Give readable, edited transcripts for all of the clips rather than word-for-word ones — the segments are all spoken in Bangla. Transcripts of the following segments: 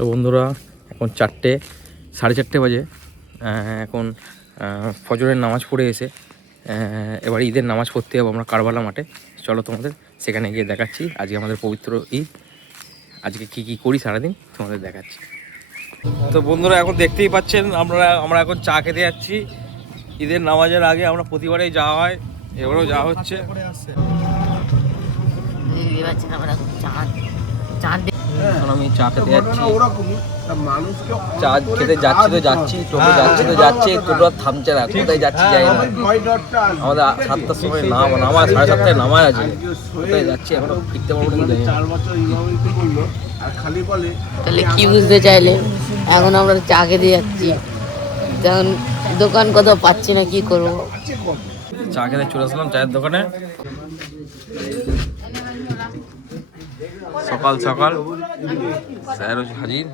তো বন্ধুরা এখন 4টে 4:30 বাজে। এখন ফজরের নামাজ পড়ে এসে এবার ঈদের নামাজ পড়তে যাবো আমরা কারবালা মাঠে। চলো তোমাদের সেখানে গিয়ে দেখাচ্ছি আজকে আমাদের পবিত্র ঈদ, আজকে কি কি করি সারাদিন তোমাদের দেখাচ্ছি। তো বন্ধুরা এখন দেখতেই পাচ্ছেন আমরা এখন চা খেতে যাচ্ছি ঈদের নামাজের আগে। আমরা প্রতিবারেই যাওয়া হয়, এবারেও যাওয়া হচ্ছে। আমি চা খেতে যাচ্ছি, চা খেতে যাচ্ছি টোটো যাচ্ছি টোটো আর থামছে না, কোথায় যাচ্ছি যাই না। আমাদের 7টার সময় নামাজ 7:30টায় নামাজ আছে, কোথায় যাচ্ছি এখনো ফিরতে পারবো না। তাহলে কি বুঝতে চাইলে? এখন আমরা চা খেতে যাচ্ছি, তখন দোকান কোথাও পাচ্ছি না, কি করবো। চা খেতে চলে আসলাম চায়ের দোকানে। সকাল সকাল স্যার হাজির।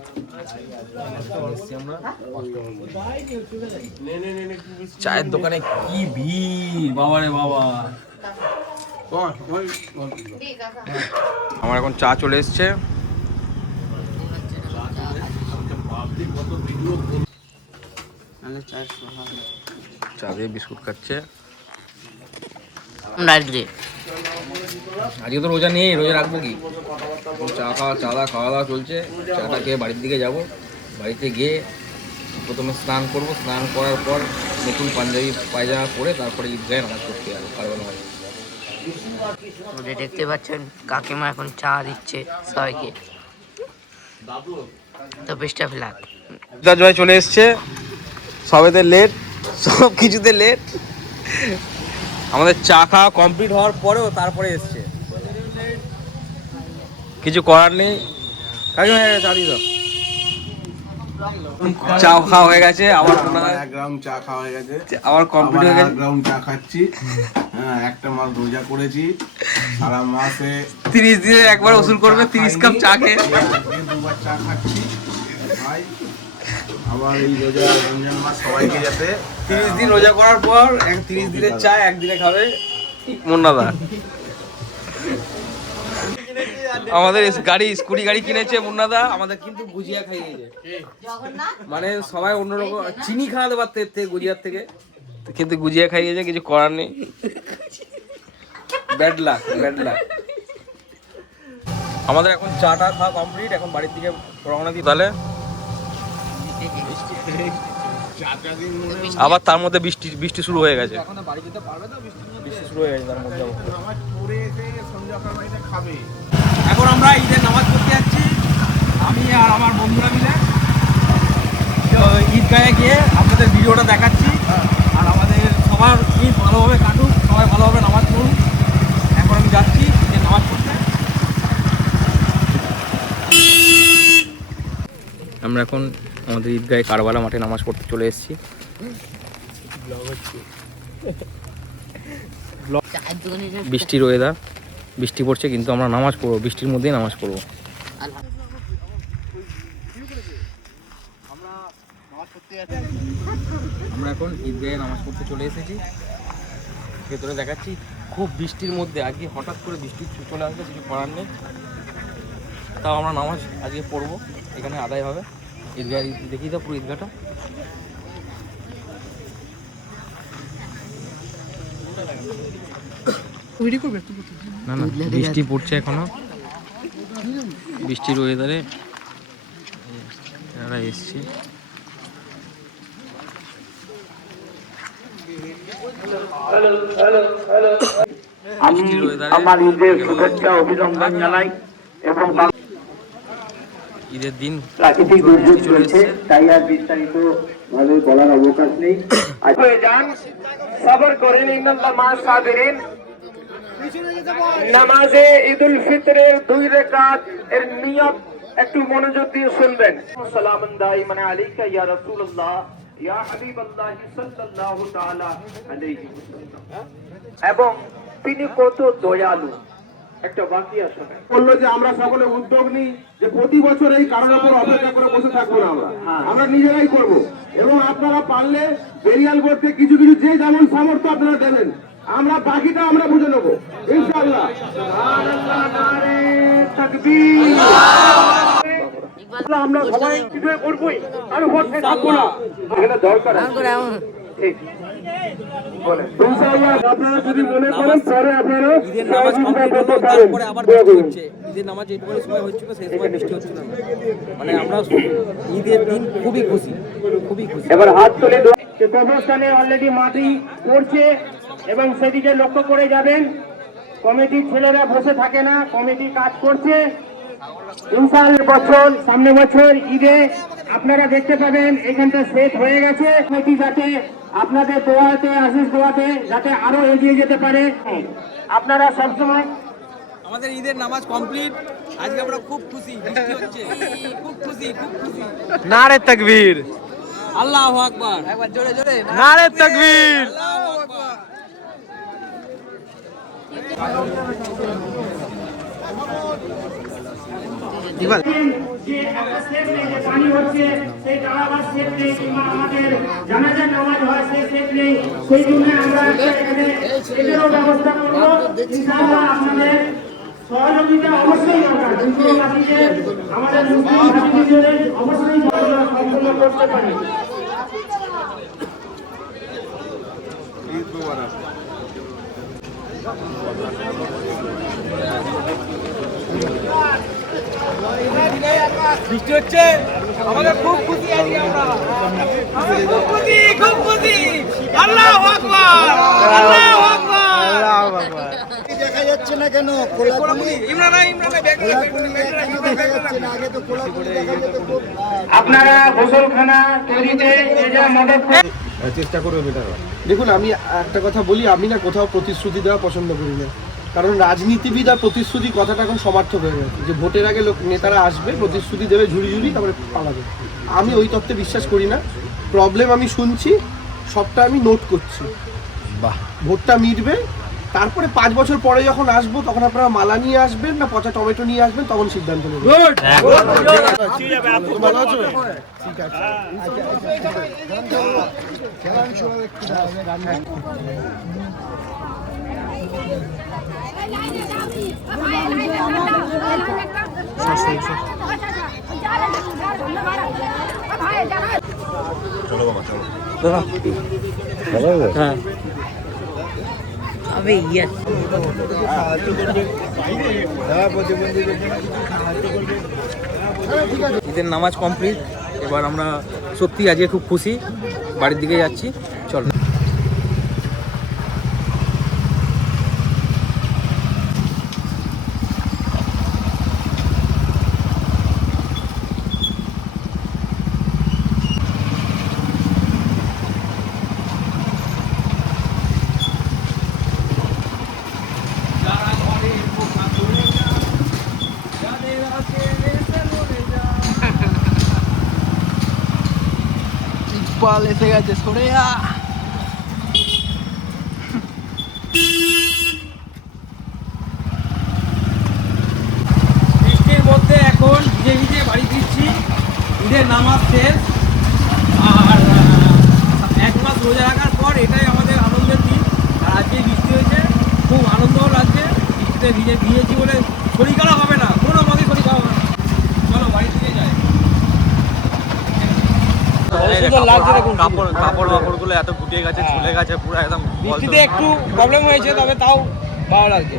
চায়ের দোকানে কি ভিড় বাবা রে বাবা। আমার এখন চা চলে এসছে। চা দিয়ে বিস্কুট খাচ্ছে। আজকে তো রোজা নেই, রোজা রাখবো কি, খাওয়া দাওয়া চলছে। চাটা খেয়ে বাড়ির দিকে যাব, বাড়িতে গিয়ে প্রথমে স্নান করব, স্নান করার পর নতুন পাঞ্জাবি পায়জামা পরে তারপরে ঈদগাহে নামাজ পড়তে যাবো কারবালা মাঠে। দেখতে পাচ্ছেন কাকিমা এখন চা দিচ্ছে সবাইকে। তো বেস্ট অফ লাক। জয় চলে এসছে, সবেতে লেট, সব কিছুতে লেট। আমাদের চা খাওয়া কমপ্লিট হওয়ার পরেও তারপরে এসছে, কিছু করার নেই। চা দিয়ে দাও। চা খাওয়া হয়ে গেছে, আবার এক রাউন্ড চা খাওয়া হয়ে গেছে, আবার কমপ্লিট হয়ে গেছে। রাউন্ড চা খাচ্ছি। হ্যাঁ, একটা মাস রোজা করেছি, সারা মাসে 30 দিনে একবার ওসুল করবে 30 কাপ চা খেয়ে। দুবার চা খাচ্ছি ভাই। আবার এই রোজা রমজান মাস সবাইকে যাতে 30 দিন রোজা করার পর 30 দিনের চা একদিনে খাবে মুন্নাদা। আমাদের স্কুটি গাড়ি কিনেছে মুন্নাদা, আমাদের কিন্তু গুজিয়া খাইয়েছে। মানে সবাই অন্যরকম চিনি খাওয়াতে পারতে গুজিয়ার থেকে, কিন্তু গুজিয়া খাইয়েছে, কিছু করার নেই। Bad luck. আমাদের এখন চাটা খাওয়া কমপ্লিট, এখন বাড়ির দিকে রওনা দিই। তাহলে আবার তার মধ্যে বৃষ্টি শুরু হয়ে গেছে। বৃষ্টি শুরু হয়ে গেছে তার মধ্যে। এখন আমরা ঈদের নামাজ পড়তে যাচ্ছি, আমি আর আমার বন্ধুরা মিলে। ঈদগাহে গিয়ে আপনাদের ভিডিওটা দেখাচ্ছি, আর আমাদের সবার ঈদ ভালোভাবে কাটুক, সবাই ভালোভাবে নামাজ পড়ুন। এখন আমি যাচ্ছি ঈদের নামাজ পড়তে। আমরা এখন আমাদের ঈদগাহে কারবালা মাঠে নামাজ পড়তে চলে এসেছি। বৃষ্টির ওয়েদার, বৃষ্টি পড়ছে কিন্তু আমরা নামাজ পড়বো, বৃষ্টির মধ্যেই নামাজ পড়বো। আমরা এখন ঈদগাহে নামাজ পড়তে চলে এসেছি, ভেতরে দেখাচ্ছি। খুব বৃষ্টির মধ্যে আজকে হঠাৎ করে বৃষ্টি চলে আসবে, কিছু করার নেই। তাও আমরা নামাজ আজকে পড়বো, এখানে আদায় হবে। ঈদগাহ দেখি তো পুরো ঈদগাহটা। না বৃষ্টি পড়ছে এখনো, বৃষ্টির ওয়েদারে এরা এসছে। আমি আমার ঈদের শুভেচ্ছা অভিনন্দন জানাই এবং ঈদের দিন প্রাকৃতিক দুর্যোগ চলছে, তাই আর বিস্তারিত ভাবে বলার অবকাশ নেই। সবর করেন, ইন্নাল্লাহ সাবিরিন। নামাজে ঈদুল ফিতরের 2 রাকাত এর নিয়ত একটু মনোযোগ দিয়ে শুনবেন। সালামুন দাইমান আলাইকা ইয়া রাসূলুল্লাহ ইয়া হাবিবাল্লাহ সাল্লাল্লাহু তাআলা আলাইহি ওয়াসাল্লাম। এবং তিনি কত দয়ালু। একটা বাকি আসলে বললো যে আমরা সকলে উদ্যোগ নিই যে প্রতি বছর এই কারণের উপর অপেক্ষা করে বসে থাকবো না, আমরা নিজেরাই করব। এবং আপনারা পারলে বেরিয়াল করতে কিছু যে যেমন সামর্থ্য আপনারা দেবেন, আমরা বাকিটা আমরা বুঝে নেবো ইনশাআল্লাহ। সুবহানাল্লাহ, নারে তাকবীর। আমরা সবাই বিজয় করবই, আর ভোটে থাকবো না। এখানে দরকার আছে। ঠিক বলেন। ইনশাআল্লাহ আপনারা যদি মনে করেন পরে আপনারা ঈদের নামাজ কমপ্লিট হলো, তারপরে আবার বৃষ্টি হচ্ছে। ঈদের নামাজ যেটুকু সময় হচ্ছিল সেই সময় বৃষ্টি হচ্ছিল না। মানে আমরা ঈদের দিন খুবই খুশি, খুবই খুশি। এবার হাত তুলে কবরস্থানে অলরেডি মাটি পড়ছে এবং সেদিকে লক্ষ্য করে যাবেন। কমিটির ছেলেরা বসে থাকে না, কমিটি কাজ করছে। ইনশাআল্লাহ বছর সামনে বছর ঈদে আপনারা দেখতে পাবেন এখানটা সেট হয়ে গেছে। কমিটি যাতে আপনাদের দোয়াতে, আশিস দোয়াতে যাতে আরো এগিয়ে যেতে পারে, আপনারা সবসময়। আমাদের ঈদের নামাজ কমপ্লিট, আজকে আমরা খুব খুশি, বৃষ্টি হচ্ছে, খুব খুশি, খুব খুশি। নারে তাকবীর, আল্লাহু আকবার, একবার জোরে জোরে নারে তাকবীর। আল্লাহু আকবার। যে একটা সেট নেই, যে পানি হচ্ছে সেই দাঁড়াবার সেট নেই, কিংবা আমাদের জানাজার নামাজ হয় সেই সেট নেই। সেই জন্য আমরা এখানে সেটেরও ব্যবস্থা করবো। ইনশাআল্লাহ আপনাদের সহযোগিতা অবশ্যই দরকার। মুসলিমবাসীদের, আমাদের মুসলিম ভাইদের অবশ্যই সম্পূর্ণ করতে পারি। বৃষ্টি হচ্ছে, আমাদের খুব খুশি আজকে আমরা, খুব খুশি, খুব খুশি। আল্লাহু আকবার, আল্লাহু আকবার, আল্লাহু আকবার। দেখা যাচ্ছে না কেন? কোলাকুলি ইমরান ভাই, ইমরান ভাই, ব্যাগ কেন দেখা যাচ্ছে না? আগে তো কোলাকুলি দেখা যেত খুব। আপনারা গোসলখানা তৈরিতে যে যা মদত চেষ্টা করবে বেটার। দেখুন, আমি একটা কথা বলি, আমি না কোথাও প্রতিশ্রুতি দেওয়া পছন্দ করি না। কারণ রাজনীতিবিদ আর প্রতিশ্রুতি কথাটা এখন সমার্থক হয়ে গেছে, যে ভোটের আগে নেতারা আসবে, প্রতিশ্রুতি দেবে ঝুড়ি ঝুড়ি, তারপরে পালাবে। আমি ওই তত্ত্বে বিশ্বাস করি না। প্রবলেম আমি শুনছি, সবটা আমি নোট করছি। বাহ, ভোটটা মিটবে, তারপরে 5 বছর পরে যখন আসবো তখন আপনারা মালা নিয়ে আসবেন না পচা টমেটো নিয়ে আসবেন, তখন সিদ্ধান্ত নেবেন। ঠিক আছে। अबे यस ঈদের নামাজ কমপ্লিট। এবার আমরা সত্যি আজকে খুব খুশি, বাড়ির দিকে যাচ্ছি। চলো। পাল এসে গেছে, সরে যা। বৃষ্টির মধ্যে এখন ভিজে ভিজে বাড়ি ফিরছি। ঈদের নামাজ শেষ, আর 1 মাস রোজা রাখার পর এটাই আমাদের আনন্দের দিন। আর আজকে বৃষ্টি হয়েছে, খুব আনন্দও লাগছে। বৃষ্টিতে ভিজেছি বলে শরীর খারাপ হবে না, কোনো মতে শরীর খারাপ হবে না। চলো বাড়ি থেকে যাই। কাপড় গুলো এত গুটিয়ে গেছে, ঝুলে গেছে পুরো একদম। বৃষ্টিতে একটু প্রবলেম হয়েছে, তবে তাও ভালো লাগছে।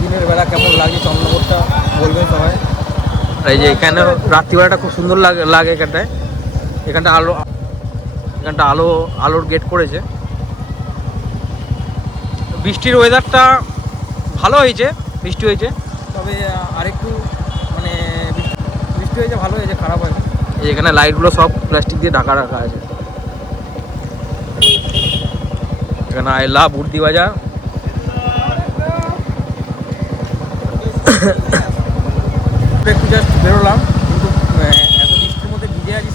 দিনের বেলা কেমন লাগে চন্দ্রনগরটা বলবেন সবাই। এই যে এখানে রাত্রিবেলাটা খুব সুন্দর লাগে এখানটা আলোর গেট করেছে। বৃষ্টির ওয়েদারটা ভালো হয়েছে, বৃষ্টি হয়েছে, তবে আরেকটু মানে বৃষ্টি হয়েছে, ভালো হয়েছে, খারাপ হয়নি। এই এখানে লাইটগুলো সব প্লাস্টিক দিয়ে ঢাকা রাখা আছে। এখানে আই লাভ উর্দি বাজার। একটু জাস্ট বেরোলাম, কিন্তু এত বৃষ্টির মধ্যে ভিজে আছি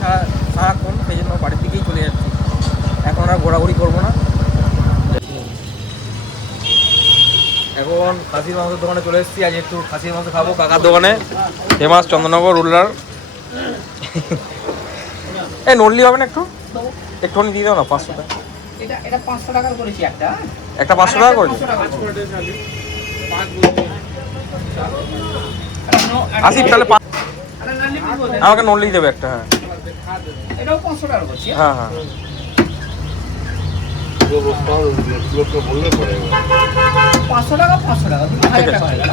সারাক্ষণ, সেই জন্য বাড়ির দিকেই চলে যাচ্ছি। এখন আর ঘোরাঘুরি করবো না। এখন খাসির মাংসের দোকানে চলে এসেছি, আজ একটু খাসির মাংস খাবো কাকার দোকানে, ফেমাস চন্দননগর রুলার। এই নড়লি হবে না একটু, একটুখানি দিয়ে দাও না, 500 টাকা। এটা 500 টাকার করেছি একটা 500 টাকা করেছি। আসিফ তাহলে আমাকে নড়লি দেবে একটা। হ্যাঁ এটাও 500 টাকা করছি। হ্যাঁ হ্যাঁ 500 টাকা 500 টাকা 2000 টাকা হয়ে গেল।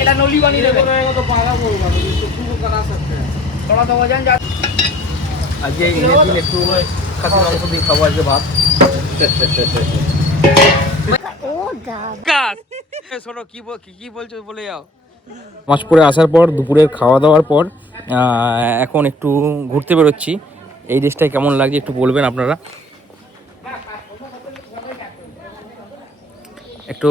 এটা नली बनी देवे तो पाला बोलगा तो करा सकते हैं थोड़ा तो वजन जा। আজকে ঈদের দিন একটু খাসির মাংস দিয়ে খাবো আজকে ভাত। শোনো কি বলছো বলে যাও। মাছ পরে আসার পর দুপুরের খাওয়া দাওয়ার পর এখন একটু ঘুরতে বেরোচ্ছি। এই দেশটায় কেমন লাগছে একটু বলবেন আপনারা। একটু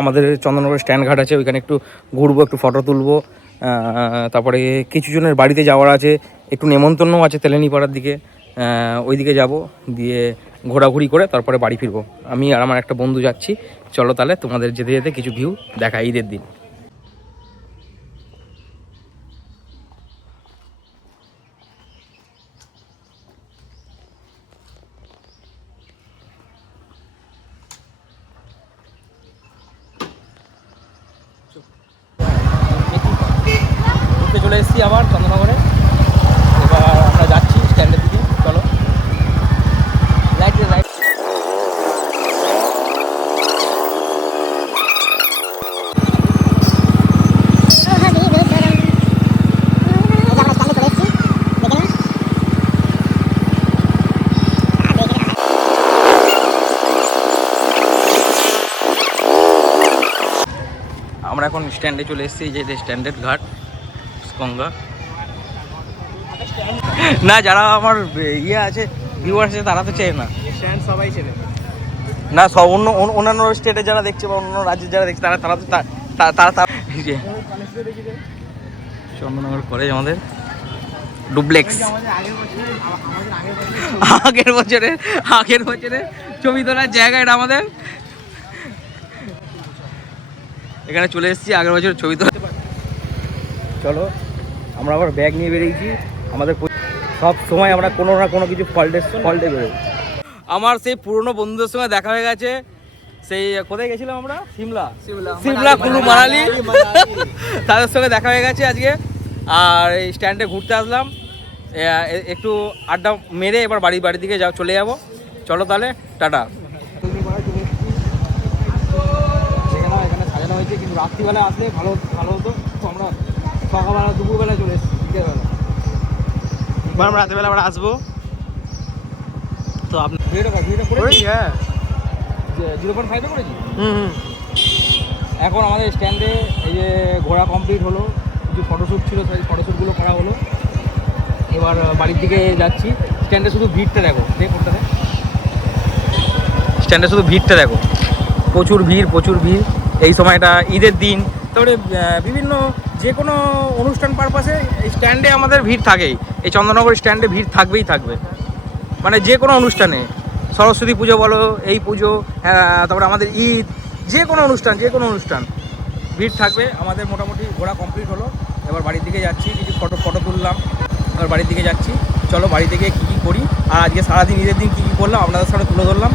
আমাদের চন্দননগর স্ট্যান্ড ঘাট আছে, ওইখানে একটু ঘুরবো, একটু ফটো তুলবো। তারপরে কিছু জনের বাড়িতে যাওয়ার আছে, একটু নেমন্তন্নও আছে তেলেনিপাড়ার দিকে, ওই দিকে যাবো, দিয়ে ঘোরাঘুরি করে তারপরে বাড়ি ফিরবো। আমি আর আমার একটা বন্ধু যাচ্ছি। চলো তাহলে তোমাদের যেতে যেতে কিছু ভিউ দেখা ঈদের দিন। চলে এসেছি আবার চন্দননগরে, এবার আমরা যাচ্ছি স্ট্যান্ডের দিকে। চলো রাইট। আমরা এখন স্ট্যান্ডে চলে এসেছি, যে স্ট্যান্ডার্ড ঘাট গঙ্গা। না যারা আমার ইয়ে আছে ভিউয়ার আছে তারা তো চেয়ে না, সবাই ছেড়ে না সব অন্যান্য স্টেটে যারা দেখছে বা অন্য রাজ্যে যারা দেখছে তারা তো তারা চন্দননগর কলেজ আমাদের ডুপ্লেক্স। আগের বছরে ছবি তোলার জায়গা এটা আমাদের। এখানে চলে এসেছি আগের বছর ছবি তোলা। চলো আমরা আবার ব্যাগ নিয়ে বেরিয়েছি। আমাদের সব সময় আমরা কোনো না কোনো কিছু ফল্টে বেরোই। আমার সেই পুরনো বন্ধুদের সঙ্গে দেখা হয়ে গেছে। সেই কোথায় গেছিলাম আমরা, সিমলা কুলু মানালি, তাদের সঙ্গে দেখা হয়ে গেছে আজকে। আর এই স্ট্যান্ডে ঘুরতে আসলাম, একটু আড্ডা মেরে এবার বাড়ির দিকে চলে যাবো। চলো তাহলে টাটা। এখানে সাজানো হয়েছে, কিন্তু রাত্রিবেলা আসলে ভালো হতো। তো আমরা সকালবেলা দুপুরবেলা চলে এসেছি, বিকেলবেলা। আমরা রাত্রিবেলা আবার আসবো। তো আপনি ভিডিওটা করেছি, হ্যাঁ 0.5 করেছি। এখন আমাদের স্ট্যান্ডে এই যে ঘোরা কমপ্লিট হলো, কিছু ফটোশ্যুট ছিল, সেই ফটোশ্যুটগুলো করা হলো। এবার বাড়ির দিকে যাচ্ছি। স্ট্যান্ডে শুধু ভিড়টা দেখো, স্ট্যান্ডে শুধু ভিড়টা দেখো, প্রচুর ভিড়। এই সময়টা ঈদের দিন, তারপরে বিভিন্ন যে কোনো অনুষ্ঠান পারপাসে এই স্ট্যান্ডে আমাদের ভিড় থাকেই। এই চন্দননগর স্ট্যান্ডে ভিড় থাকবে, মানে যে কোনো অনুষ্ঠানে, সরস্বতী পুজো বলো, এই পুজো, তারপরে আমাদের ঈদ, যে কোনো অনুষ্ঠান ভিড় থাকবে। আমাদের মোটামুটি ঘোরা কমপ্লিট হলো, এবার বাড়ির দিকে যাচ্ছি। কিছু ফটো তুললাম, এবার বাড়ির দিকে যাচ্ছি। চলো বাড়ি থেকে কী করি আর আজকে সারাদিন ঈদের দিন কী করলাম আপনাদের সামনে তুলে ধরলাম।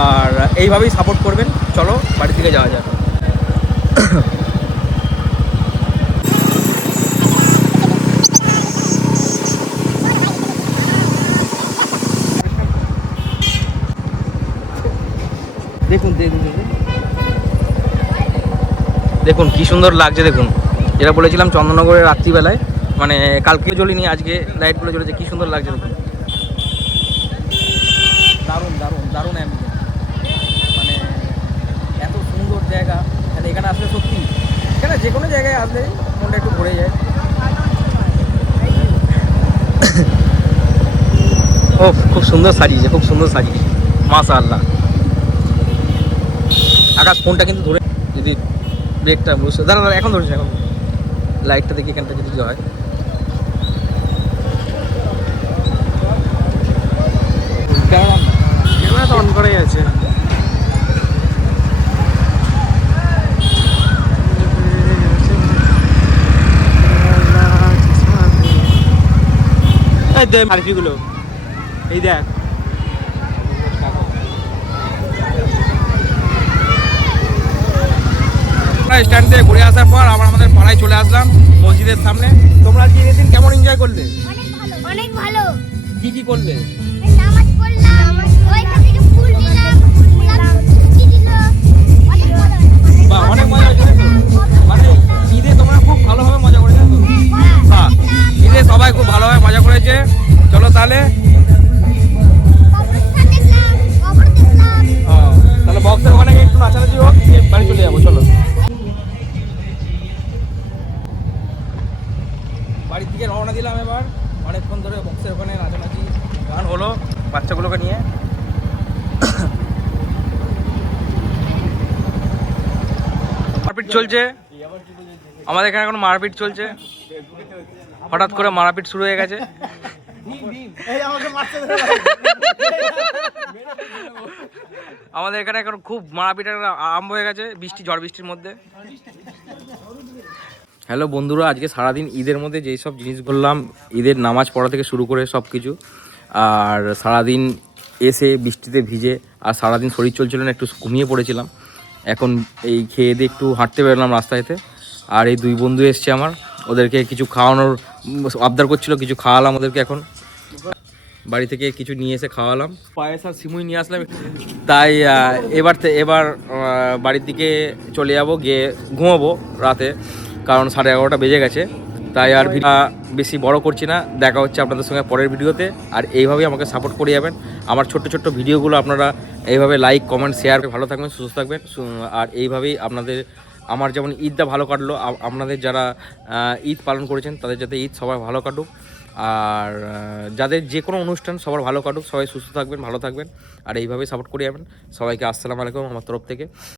আর এইভাবেই সাপোর্ট করবেন। চলো বাড়ির দিকে যাওয়া যাক। দেখুন কি সুন্দর লাগছে। দেখুন যেটা বলেছিলাম চন্দননগরের রাত্রিবেলায়, মানে কালকে জ্বলিনি, আজকে লাইটগুলো জ্বলেছে, কি সুন্দর লাগছে। দেখুন দারুণ মানে এত সুন্দর জায়গা। তাহলে এখানে আসলে সত্যি, এখানে যে কোনো জায়গায় আসলে মনটা একটু ভরে যায়। ও খুব সুন্দর সাজিয়েছে, মাশাআল্লাহ। আকাশ ফোনটা কিন্তু ধরে যদি ব্রেকটা বসে দাঁড়া দাঁড়া এখন ধরছি এখন লাইটটা দেখি এখানটা যদি হয় ক্যামেরা তো অন করাই আছে এই দে মারপিগুলো এই দেখ স্ট্যান্ড থেকে ঘুরে আসার পর আমরা আমাদের পাড়ায় চলে আসলাম মসজিদের সামনে তোমরা আজকে এই দিন কেমন এনজয় করলে অনেক ভালো কি কি করলে নামাজ পড়লাম ওইখান থেকে ফুল নিলাম কি দিল অনেক ভালো বাহ অনেক মজা হয়েছে তো মানে ঈদে তোমরা খুব ভালোভাবে মজা করেছো তো বাহ ঈদে সবাই খুব ভালোভাবে মজা করেছে চলো তাহলে কবরস্থান দেখলাম কবর দেখলাম তাহলে বক্সের ওখানে গিয়ে একটু নাচানাচি হোক দিয়ে বাড়ি চলে যাবো চলো বাড়ির দিকে রওনা দিলাম এবার অনেকক্ষণ ধরে বক্সের ওখানে নাচানাচি গান হলো বাচ্চাগুলোকে নিয়ে মারপিট চলছে আমাদের এখানে এখন মারপিট চলছে হঠাৎ করে মারপিট শুরু হয়ে গেছে আমাদের এখানে এখন খুব মারপিট আরম্ভ হয়ে গেছে ঝড় বৃষ্টির মধ্যে হ্যালো বন্ধুরা আজকে সারাদিন ঈদের মধ্যে যেই সব জিনিস করলাম ঈদের নামাজ পড়া থেকে শুরু করে সব কিছু আর সারাদিন এসে বৃষ্টিতে ভিজে আর সারাদিন শরীর চলছিল না একটু ঘুমিয়ে পড়েছিলাম এখন এই খেয়ে দিয়ে একটু হাঁটতে বেরোলাম রাস্তাতে আর এই দুই বন্ধু এসছে আমার ওদেরকে কিছু খাওয়ানোর আবদার করছিল কিছু খাওয়ালাম ওদেরকে এখন বাড়ি থেকে কিছু নিয়ে এসে খাওয়ালাম পায়েস আর সিমুই নিয়ে আসলাম তাই এবার বাড়ির দিকে চলে যাবো গিয়ে ঘুমাবো রাতে কারণ 11:30 বেজে গেছে তাই আর বেশি বড় করছি না দেখা হচ্ছে আপনাদের সঙ্গে পরের ভিডিওতে আর এইভাবেই আমাকে সাপোর্ট করে যাবেন আমার ছোট্ট ছোট্ট ভিডিওগুলো আপনারা এইভাবে লাইক কমেন্ট শেয়ার ভালো থাকবেন সুস্থ থাকবেন আর এইভাবেই আপনাদের আমার যেমন ঈদটা ভালো কাটলো আপনাদের যারা ঈদ পালন করেছেন তাদের যাতে ঈদ সবাই ভালো কাটুক আর যাদের যে কোনো অনুষ্ঠান সবার ভালো কাটুক সবাই সুস্থ থাকবেন ভালো থাকবেন আর এইভাবেই সাপোর্ট করে যাবেন সবাইকে আসসালামু আলাইকুম আমার তরফ থেকে